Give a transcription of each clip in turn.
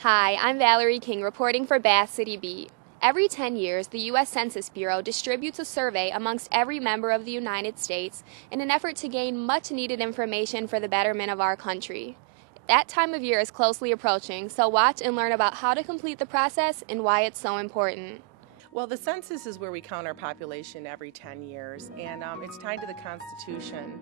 Hi, I'm Valerie King reporting for Bath City Beat. Every 10 years, the U.S. Census Bureau distributes a survey amongst every member of the United States in an effort to gain much-needed information for the betterment of our country. That time of year is closely approaching, so watch and learn about how to complete the process and why it's so important. Well, the census is where we count our population every 10 years, and it's tied to the Constitution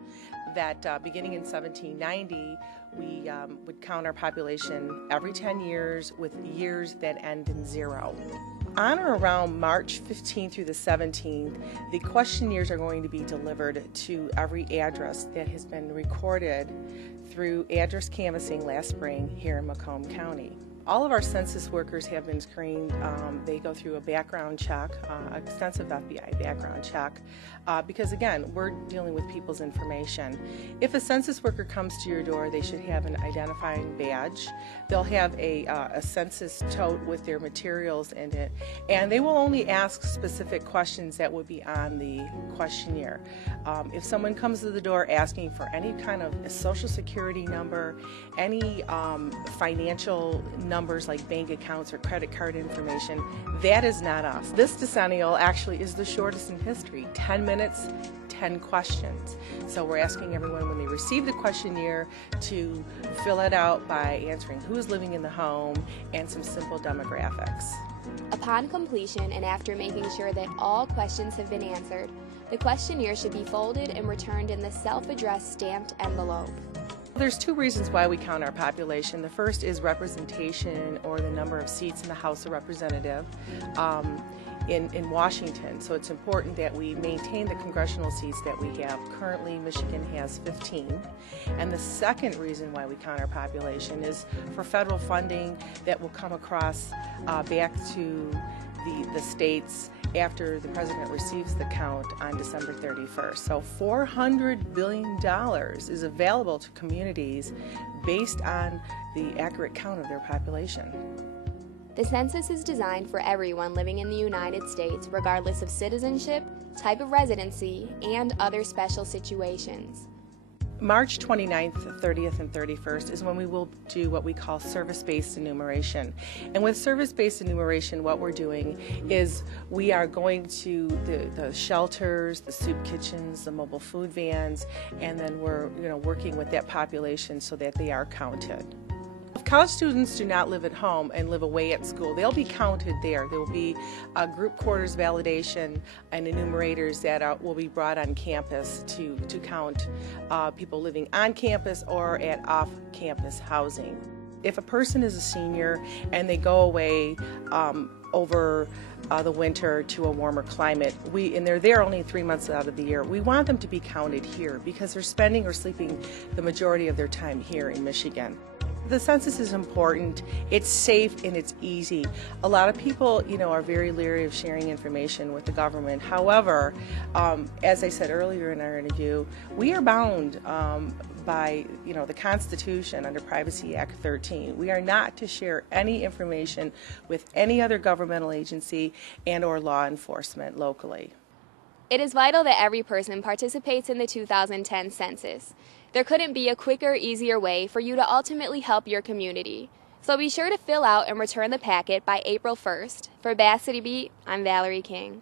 that beginning in 1790, we would count our population every 10 years with years that end in zero. On or around March 15th through the 17th, the questionnaires are going to be delivered to every address that has been recorded through address canvassing last spring here in Macomb County. All of our census workers have been screened. They go through a background check, extensive FBI background check, because again, we're dealing with people's information. If a census worker comes to your door, they should have an identifying badge. They'll have a census tote with their materials in it, and they will only ask specific questions that would be on the questionnaire. If someone comes to the door asking for any kind of a social security number, any financial numbers like bank accounts or credit card information, that is not us. This decennial actually is the shortest in history, 10 minutes, 10 questions. So we're asking everyone when they receive the questionnaire to fill it out by answering who's living in the home and some simple demographics. Upon completion and after making sure that all questions have been answered, the questionnaire should be folded and returned in the self-addressed stamped envelope. There's two reasons why we count our population. The first is representation, or the number of seats in the House of Representatives in Washington. So it's important that we maintain the congressional seats that we have. Currently, Michigan has 15. And the second reason why we count our population is for federal funding that will come across back to the states after the president receives the count on December 31st. So $400 billion is available to communities based on the accurate count of their population. The census is designed for everyone living in the United States, regardless of citizenship, type of residency, and other special situations. March 29th, 30th, and 31st is when we will do what we call service-based enumeration. And with service-based enumeration, what we're doing is we are going to the shelters, the soup kitchens, the mobile food vans, and then we're working with that population so that they are counted. If college students do not live at home and live away at school, they'll be counted there. There will be a group quarters validation and enumerators that will be brought on campus to count people living on campus or at off-campus housing. If a person is a senior and they go away over the winter to a warmer climate, and they're there only 3 months out of the year, we want them to be counted here because they're spending or sleeping the majority of their time here in Michigan. The census is important, it's safe, and it's easy. A lot of people, are very leery of sharing information with the government. However, as I said earlier in our interview, we are bound by the Constitution under Privacy Act 13. We are not to share any information with any other governmental agency and/or law enforcement locally. It is vital that every person participates in the 2010 census. There couldn't be a quicker, easier way for you to ultimately help your community. So be sure to fill out and return the packet by April 1st. For Bath City Beat, I'm Valerie King.